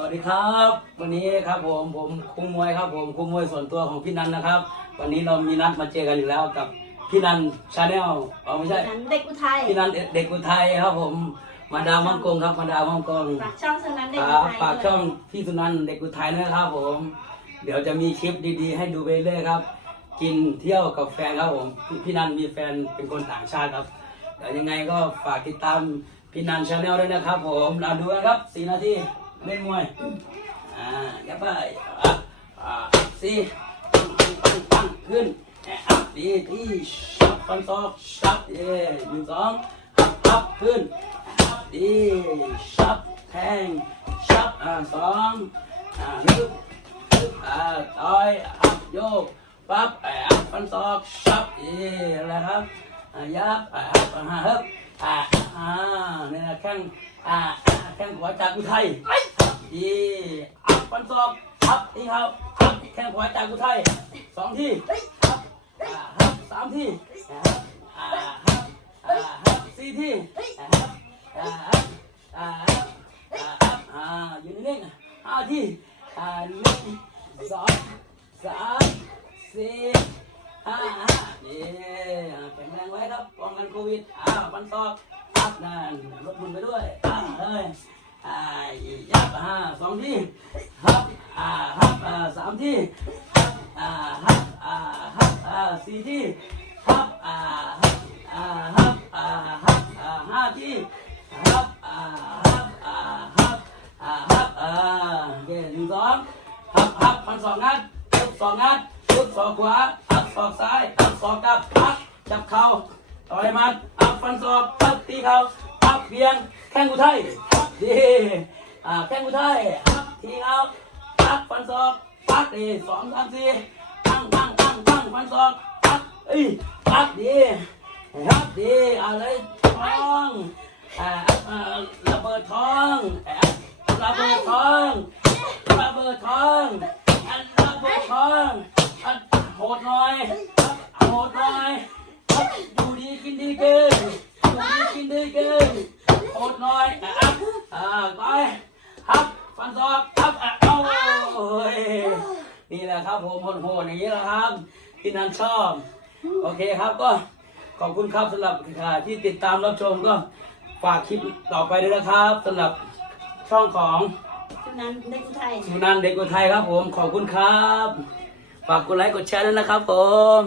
สวัสดีครับ วันนี้ครับผมผมคุมมวยครับผมคุมมวยส่วนตัวของพี่นันนะครับ วันนี้เรามีนัดมาเจอกันอีกแล้วกับพี่นันชาแนลอ๋อไม่ใช่นั้นเด็กอุทัยพี่นันเด็กอุทัยครับผมมาดามฮ่องกงครับมาดามฮ่องกงฝากช่องสุนันเด็กคอุรับทัยฝากช่องด้วยพี่สุนันท์เด็กอุทัยนะครับผม เดี๋ยวจะมีคลิปดีๆ ให้ดูไปเรื่อยครับ กินเที่ยวกับแฟนครับผมพี่พี่นันมีแฟนเป็นคนต่างชาติครับเดี๋ยวยังไงก็ฝากติดตามพี่นันชาแนลด้วยนะครับ ผมเราดูกันครับสี่นาที เล่นมวยอ่าย่าไปอะอ่าสี่ตั้งตั้งขึ้นอะดีดีชับฟันศอกชับเย่หนึ่งสองอัพอัพขึ้นอัพดีชับแทงชับอ่าสองอ่าฮึบฮึบอ่าต่อยอัพโยกปั๊บอ่าอัพฟันศอกชับเย่อะไรครับอ่ายับอ่าอัพอ่าฮึบอ่าอ่าเนี่ยแข้งอ่าอ่าแข้งขวาจากอุทัย ดีอัพฟันศอกอัพที่ครับอัพแข้งขวาจากอุทัยสองทีอัพอ่าครับสามทีนะครับอ่าครับอ่าครับสี่ทีนะครับอ่าครับอ่าครับอ่าครับอ่าอยู่นิ่งๆห้าทีอ่าหนึ่งสองสามสี่ห้าห้าเย้อ่แข็งแรงไว้ครับป้องกันโควิดอ่าฟันศอกอัพนั่นลดบุญไปด้วยอ่าเลย อ่ายับอ่าสองทีครับอ่าครับอ่าสามทีครับอ่าครับอ่าครับอ่าสี่ทีครับอ่าครับอ่าครับอ่าครับอ่าห้าทีครับอ่าครับอ่าครับอ่าครับอ่าโอเคหนึ่งสองครับครับฟันสองนัดยุบสองนัดยุบสองขวาอัพสองซ้ายอัพสองกลับพักจับเข่าต่อยมันอัพฟันศอกพักตีเข่าพักเบียงแข้งอุทัย ดีอ่าแข้งอุทัยพักทีเขาพักฟันศอกพักดีสองสามสี่ตั้งตั้งตั้งตั้งฟันศอกพักเอ้ยพักดีครับดีอะไรท้องอ่าอ่าระเบิดท้องอ่าระเบิดท้องระเบิดท้องอันระเบิดท้องอันโหดหน่อยโหดหน่อยอยู่ดีกินดีเกินอยู่ดีกินดีเกินโอดหน่อย อ่าไปครับฟันศอกครับอะเอาโอ้ยนี่แหละครับผมโหดๆอย่างนี้แหละครับพี่นันชอบโอเคครับก็ขอบคุณครับสำหรับอ่าที่ติดตามรับชมก็ฝากคลิปต่อไปด้วยนะครับสำหรับช่องของสุนันเด็กอุทัยสุนันท์เด็กอุทัยครับผมขอบคุณครับ ฝากกดไลค์กดแชร์ด้วยนะครับผม